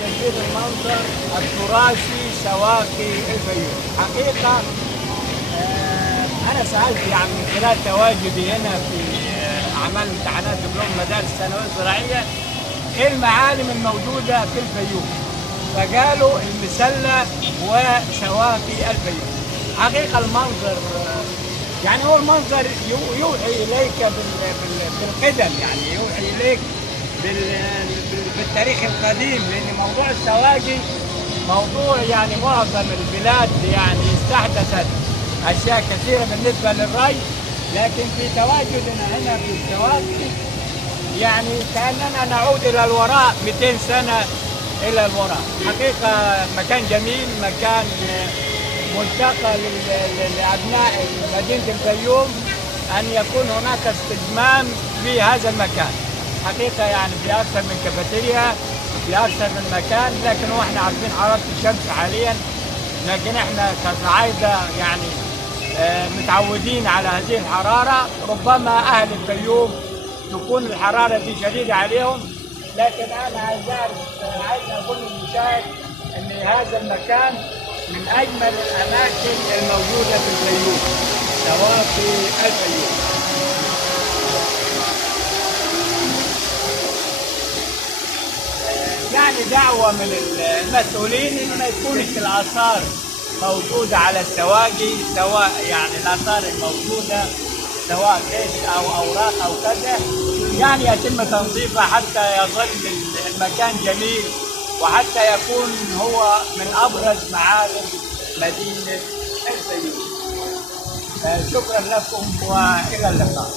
تدبير المنظر التراثي سواقي الفيوم. حقيقة أنا سألت يعني من خلال تواجدي هنا في أعمال امتحانات دبلوم مدارس الثانوية الزراعية إيه المعالم الموجودة في الفيوم؟ فقالوا المسلة وسواقي الفيوم. حقيقة المنظر يعني هو المنظر يوحي إليك بالقدم، يعني يوحي إليك بالتاريخ القديم، لأن موضوع السواقي موضوع يعني معظم البلاد يعني استحدثت أشياء كثيرة بالنسبة للري، لكن في تواجدنا هنا في السواقي يعني كأننا نعود إلى الوراء 200 سنة إلى الوراء. حقيقة مكان جميل، مكان ملتقى لأبناء مدينة الفيوم أن يكون هناك استجمام في هذا المكان. حقيقة يعني في أكثر من كافيتيريا، في أكثر من مكان، لكن هو احنا عارفين حرارة الشمس حاليا، لكن احنا كصعايدة يعني متعودين على هذه الحرارة. ربما أهل الفيوم تكون الحرارة دي شديدة عليهم، لكن أنا عايز أقول للمشاهد أن هذا المكان من أجمل الأماكن الموجودة في الفيوم، سواقي الفيوم. يعني دعوة من المسؤولين إن ما يكونش الآثار موجودة على السواقي، سواء يعني الآثار الموجودة سواء قش أو أوراق أو كذا، يعني يتم تنظيفها حتى يظل المكان جميل، وحتى يكون هو من أبرز معالم مدينة الفيوم. شكرا لكم وإلى اللقاء.